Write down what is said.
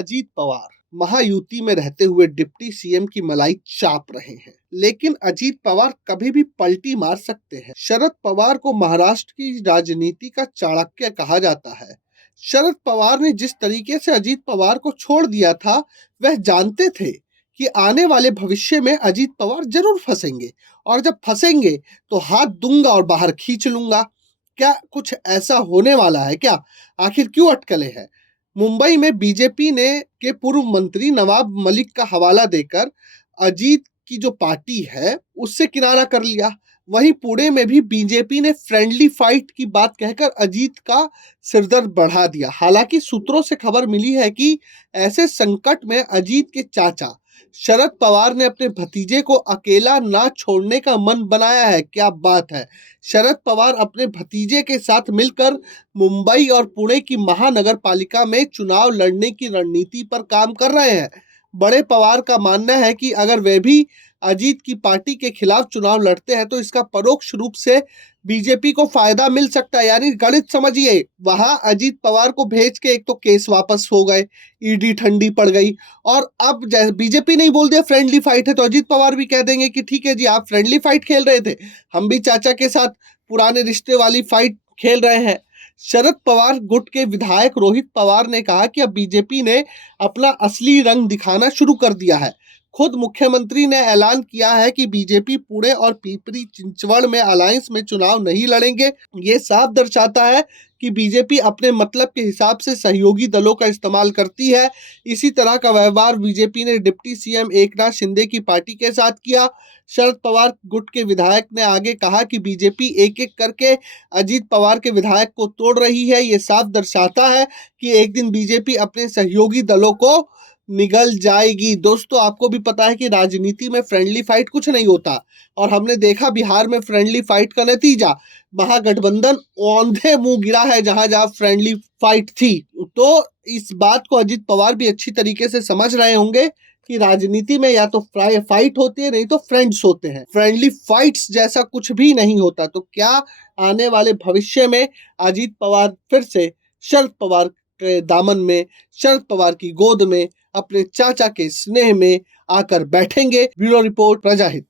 अजीत पवार महायुति में रहते हुए डिप्टी सीएम की मलाई चाप रहे हैं, लेकिन अजीत पवार कभी भी पलटी मार सकते हैं। शरद पवार को महाराष्ट्र की राजनीति का चाणक्य कहा जाता है। शरद पवार ने जिस तरीके से अजीत पवार को छोड़ दिया था, वह जानते थे कि आने वाले भविष्य में अजीत पवार जरूर फंसेंगे, और जब फंसेंगे तो हाथ दूंगा और बाहर खींच लूंगा। क्या कुछ ऐसा होने वाला है क्या? आखिर क्यों अटकले हैं? मुंबई में बीजेपी ने के पूर्व मंत्री नवाब मलिक का हवाला देकर अजीत की जो पार्टी है उससे किनारा कर लिया। वहीं पुणे में भी बीजेपी ने फ्रेंडली फाइट की बात कहकर अजीत का सिरदर्द बढ़ा दिया। हालांकि सूत्रों से खबर मिली है कि ऐसे संकट में अजीत के चाचा शरद पवार ने अपने भतीजे को अकेला ना छोड़ने का मन बनाया है। क्या बात है! शरद पवार अपने भतीजे के साथ मिलकर मुंबई और पुणे की महानगर पालिका में चुनाव लड़ने की रणनीति पर काम कर रहे हैं। बड़े पवार का मानना है कि अगर वे भी अजीत की पार्टी के खिलाफ चुनाव लड़ते हैं तो इसका परोक्ष रूप से बीजेपी को फायदा मिल सकता है। यानी गणित समझिए, वहां अजीत पवार को भेज के एक तो केस वापस हो गए, ईडी ठंडी पड़ गई, और अब बीजेपी ने ही बोल दिया फ्रेंडली फाइट है, तो अजीत पवार भी कह देंगे कि ठीक है जी, आप फ्रेंडली फाइट खेल रहे थे, हम भी चाचा के साथ पुराने रिश्ते वाली फाइट खेल रहे हैं। शरद पवार गुट के विधायक रोहित पवार ने कहा कि अब बीजेपी ने अपना असली रंग दिखाना शुरू कर दिया है। खुद मुख्यमंत्री ने ऐलान किया है कि बीजेपी पुणे और पिपरी चिंचवड़ में अलायंस में चुनाव नहीं लड़ेंगे। ये साफ दर्शाता है कि बीजेपी अपने मतलब के हिसाब से सहयोगी दलों का इस्तेमाल करती है। इसी तरह का व्यवहार बीजेपी ने डिप्टी सीएम एकनाथ शिंदे की पार्टी के साथ किया। शरद पवार गुट के विधायक ने आगे कहा कि बीजेपी एक एक करके अजीत पवार के विधायक को तोड़ रही है। ये साफ दर्शाता है कि एक दिन बीजेपी अपने सहयोगी दलों को निगल जाएगी। दोस्तों, आपको भी पता है कि राजनीति में फ्रेंडली फाइट कुछ नहीं होता, और हमने देखा बिहार में फ्रेंडली फाइट का नतीजा, महागठबंधन औंधे मुंह गिरा है जहां जहां फ्रेंडली फाइट थी। तो इस बात को अजीत पवार भी अच्छी तरीके से समझ रहे होंगे कि राजनीति में या तो फाइट होती है, नहीं तो फ्रेंड्स होते हैं। फ्रेंडली फाइट्स जैसा कुछ भी नहीं होता। तो क्या आने वाले भविष्य में अजीत पवार फिर से शरद पवार के दामन में, शरद पवार की गोद में, अपने चाचा के स्नेह में आकर बैठेंगे? Bureau report, प्रजाहित।